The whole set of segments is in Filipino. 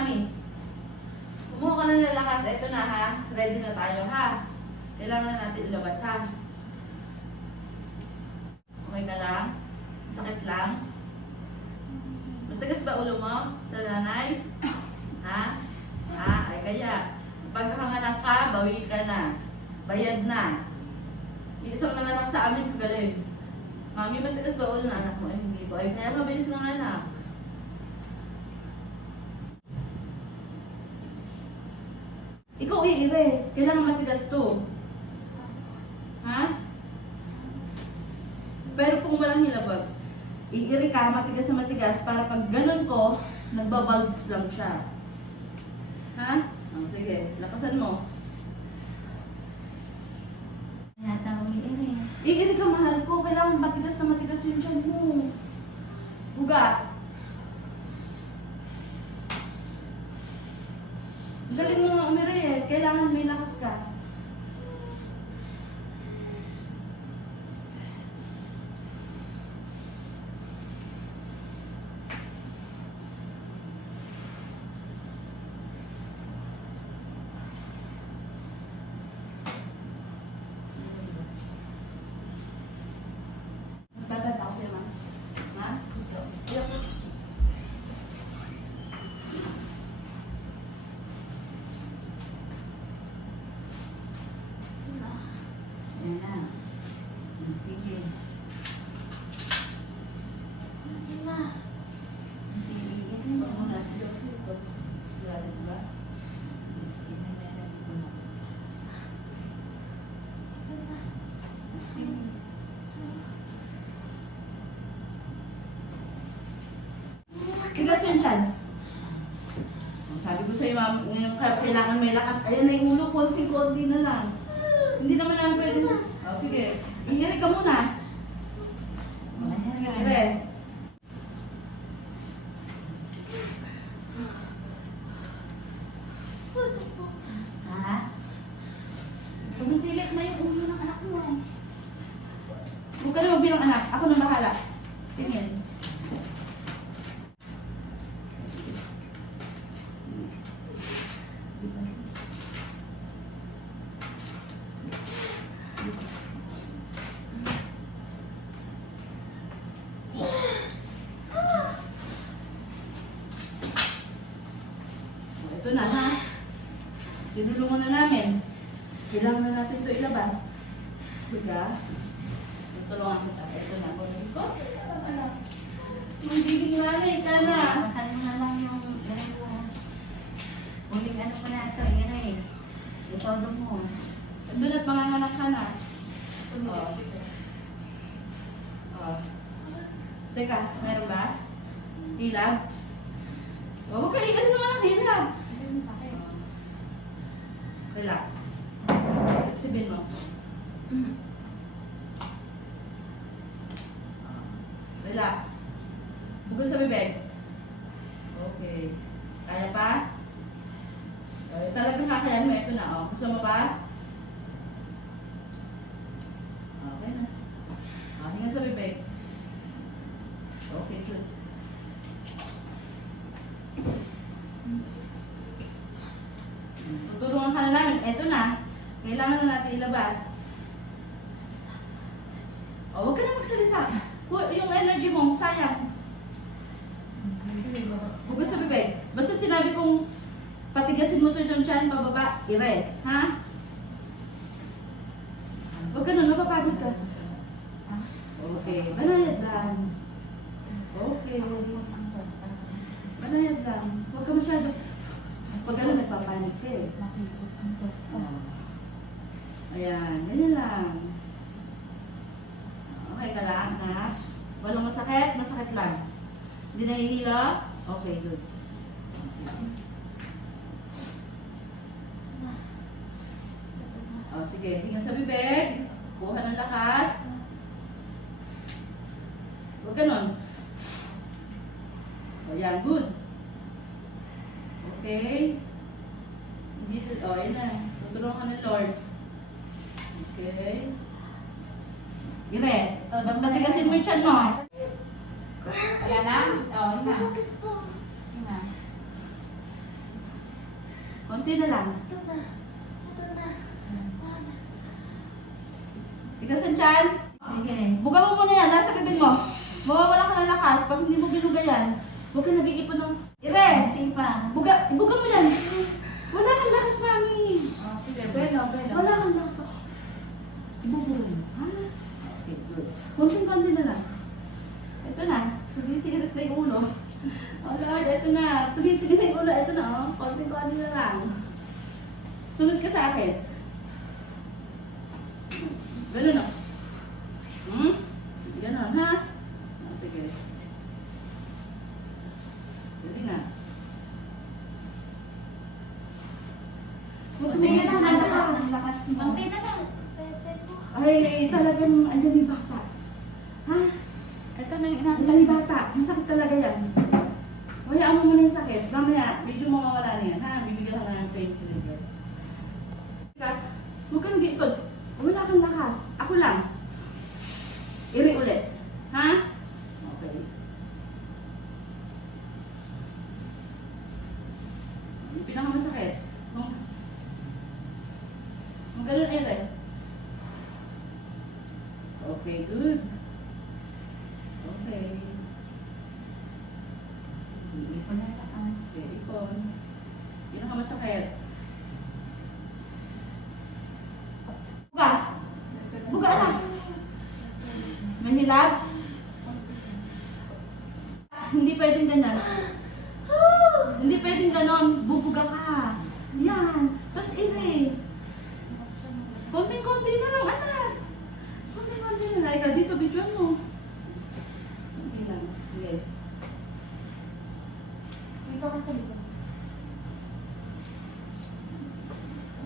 mami. Kumuha ka na ng lakas. Ito na ha. Ready na tayo ha. Kailangan na natin ilabas ha. Okay ka lang? Sakit lang? Matigas ba ulo mo? Nanay? Ha? Ha? Ay kaya. Pag hanganak ka, bawi ka na. Bayad na. Yung isang nanganak sa amin, galing. Mami, matigas ba ulo ng anak mo? Ay, hindi po. Ay, kaya mabilis mga anak. Ikaw iire. Kailangan matigas to. Ha? Pero kung walang hilabag, iire ka, matigas na matigas, para pag ganun ko, nagbabulbs lang siya. Ha? Oh, sige, lakasan mo. Iire ka, mahal ko. Kailangan matigas na matigas yung tiyan mo. Buga. Galing mo nga umire eh. Kailangan may lakas ka. Magdadad ako sa'yo, ma. Ha? Ayoko. Ayan na. Sige. Ayan na. Sige. Huwag mo na. Ito. Sigurado ba? Tigas yan dyan. Sabi ko sa'yo, ma'am, kailangan may lakas. Ayan na yung ulo, konti-konti na lang. Hindi naman namin pwede na. O, sige. Ihirik ka muna. Ire. Ha? Sumisilip na yung ulo ng anak mo. Huwag ka na magbilang anak. Ako na bahala. Tingin. Ito na ha. Sinulungan na namin. Kailangan na natin ito ilabas. Diba? Tutulungan kita. Ito na. Ko. Magiging nanay ka na. Masan mo na lang yung ganun mo. Muling ano ko na ito, yun eh. Itodo mo. Doon at manganganak ka na. Oo. Oo. Teka, meron ba? Hilab? O, huwag ka ano naman ang hilab. Relax. Sipsipin mo. Relax. Bukas sa bibig. Okay. Kaya pa? Talagang kakayan mo. Ito na. Oh. Gusto mo pa? Okay na. Hinga sa bibig. Okay, good. Tutulungan ka na namin. Ito na. Kailangan na natin ilabas. O, huwag ka na magsalita. Yung energy mo, sayang. Huwag sa bibig. Basta sinabi kong patigasin mo ito yung tiyan, pababa, ire. Ha? Huwag ka nun, mapapagod ka. Okay. Banayad lang. Okay. Banayad lang. Huwag ka masyado. Pag gano'n, nagpapanik ka eh. Ayan, ganyan lang. Okay ka lang, ha? Walang masakit? Masakit lang. Hindi nahihilo? Okay, good. O, sige. Hinga sa bibig. Kuha ng lakas. Huwag ganon. O, yan. Good. Okay. Dito. O, yan na. Tutulungan ka ng Lord. Okay. Gire. Matigasin mo yung tiyan mo. Yan na? Oo, yun na. Sakit po. Yun na. Konti na lang. Ito na. Ito na. Tigasan tiyan. Sige. Buga mo muna yan, nasa bibig mo. Mawawala ka ng lakas pag hindi mo binuga yan. Huwag ka nag-iipon ng... Ire! Konti pa. Ibuga mo yan. Wala kang lakas, mami. Oh, sige. Belo. Wala kang lakas. Ibubuga mo. Ha? Okay, good. Konting-konti na lang. Ito na. Sumisirit na yung ulo. Oh Lord, ito na. Tumitigil na yung ulo. Ito na, oh. Konting-konti na lang. Sunod ka sa akin. Ganun, oh. Ganon, ha? Ah, sige. Galing nga. Huwag Konti na tumigil lang. na Ang lakas. lakas mo. Konti na lang. Ay, talagang andyan yung bata. Ha? Ito na yung Andyan inaantay. yung bata. Masakit talaga yan. Hayaan mo muna yung sakit. Mamaya, medyo mawawala na yan, ha? Bibigyan ka na ng painkiller. Huwag kang nag-iikot. Wala kang lakas. Ako lang. Iri ulit. Ha? Okay. Yung pinakamasakit. Kung ganun, ere. Okay, good. Okay. Ipon na taas. Okay, ipon. Pinakamasakit. Buga! Buga na! Mahilap? Hindi pwedeng ganun. Hindi pwedeng ganon. Bubuga ka. Yan. Tapos ire. Konting-konti na lang, anak. Konting-konti na lang. Ikaw dito, bidyon mo. Sige lang. Sige. Ikaw ka sa likod.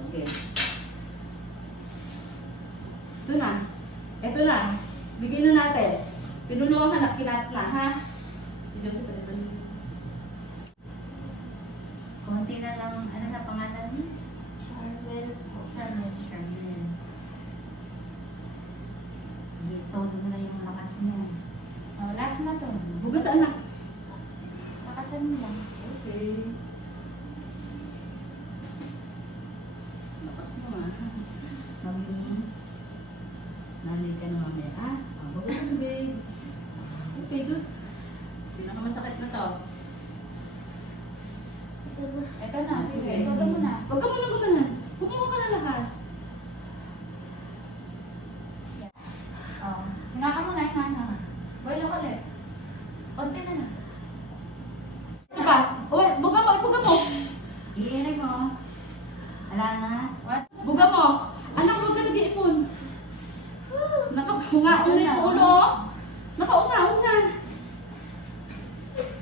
Okay. Ito na. Ito na. Bigyan na natin. Pinulungan ka na, kinat na, ha? Bigyan sa palitan. Konti na lang. Ano na pangalan mo? Charmel. Charmel. Todo mo na yung lakas mo. Oh, last na to. Buga sa anak. Lakasan mo lang. Okay. Lakas mo, ha? Mami. Nanay ka na mamaya, ha? Buga sa babe. Okay, good. Pinakamasakit na to. Ito na. Sige. Ito mo na. Huwag ka muna gumanan. Pumuha ka na lakas. Oh. Hinga ka muna. Hinga na. Boilo ka ulit. Konti na lang. Diba? Uwe, buga mo, ibuga mo. Iirin mo. Wala na. What? Buga mo. Anak, huwag ka nag-iipon. Nakaunga-una yung ulo. Nakaunga-una.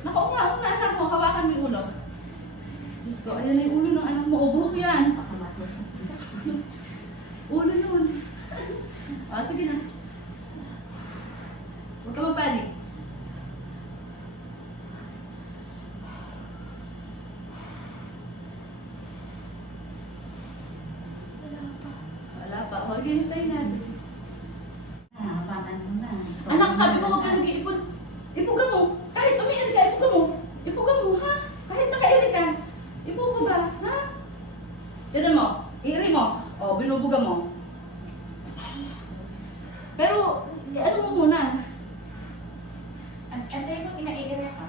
Nakaunga-una, anak mo. Hawakan mo yung ulo. Diyos ko, ayan na yung ulo ng anak mo. Ubuhok yan. Baka matusok. Ulo yun. Ah, sige na. Huwag ka magbalik. Wala pa. Huwag hintayin natin. Hawakan mo na. Anak, sabi ko huwag ka nag-iipon. Ipuga mo. Kahit umiir ka, ipuga mo. Ipuga mo, ha? Kahit nakairi ka. Ipupuga, ha? Tignan mo. Iiri mo. O, binubuga mo. Pero, ano mo muna? Ito yung inaiire ka.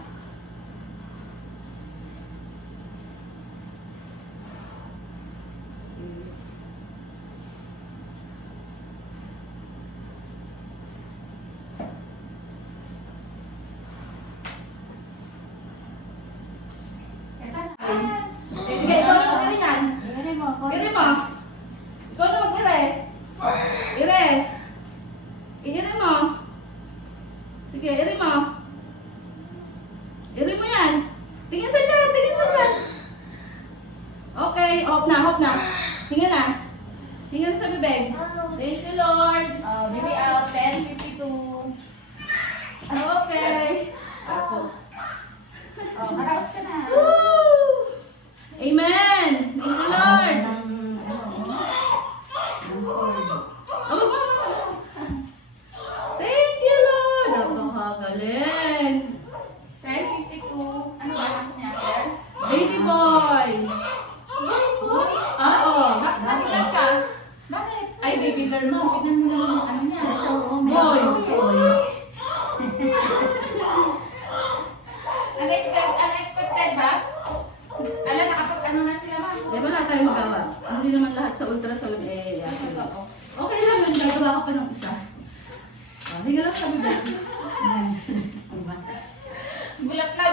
Ito na. Sige, ikaw na mag-iri yan. Iirin mo. Konti. Iri mo. Ikaw na mag-iri. Iri. Iiri mo. Sige, iri mo. Iri mo yan. Tingin sa tiyan, tingin sa tiyan. Okay, hop na. Tingin na. Tingin sa bibig. Thank you, Lord. Oh, baby out. 10:52. Okay. Ako. Oh, karaos ka na. Woo! Amen. Thank you, Lord. Thank you, Lord. Napakagaling. 10:52. Ano ba? Ano niya? Baby boy. hindi naman lahat sa ultrasound eh. Okay lang yun, gagawa ko pa ng isa. Hinga lang sa baby. Gulat ka.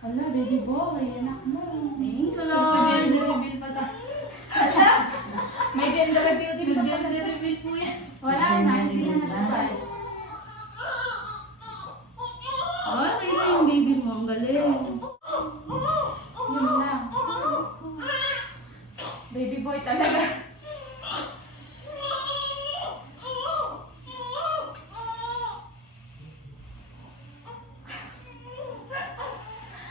Hala, baby boy, anak mo. Thank you, Gender Lord. reveal pa ta. Hala, may gender reveal din pa. Gender reveal po yan. Wala na, hindi na natapal. Okay na yung baby mo, ang galing. Yun lang. Baby boy talaga.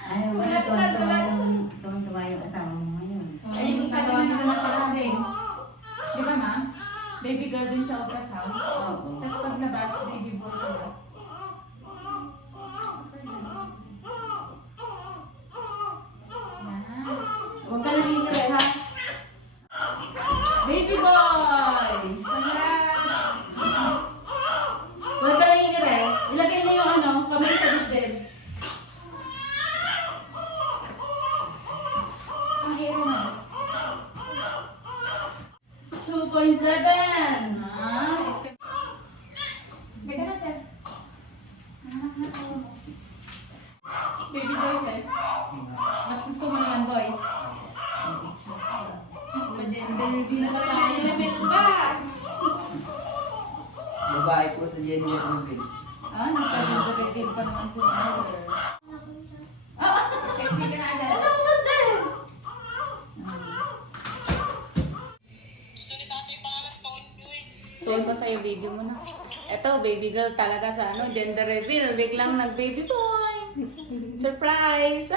Ay, wala tuwan-tuwa yung asawa mo ngayon. Ay, sabi na naman sa landing. Di ba, ma'am? Baby girl din sa ultrasound. Oo. Tapos paglabas, baby boy talaga. Yan. Huwag ka nang hingire, ha? Baby boy! Huwag ka nang hingire. Ilagay mo yung ano, kamay sa dibdib. Ang hero na. 2.7! Bigyan na, sir. Anak na tayo mo. Baby boy, sir. Mas gusto mo naman, boy. Gender reveal pa tayo. Reveal ba? Babae po sa gender reveal. Nagpa-gender reveal pa naman si mother. Sexy ka na agad. Hello, what's that? Tuwan ko sa'yo video mo na. Eto, baby girl talaga sa gender reveal. Biglang nag-baby boy. Surprise!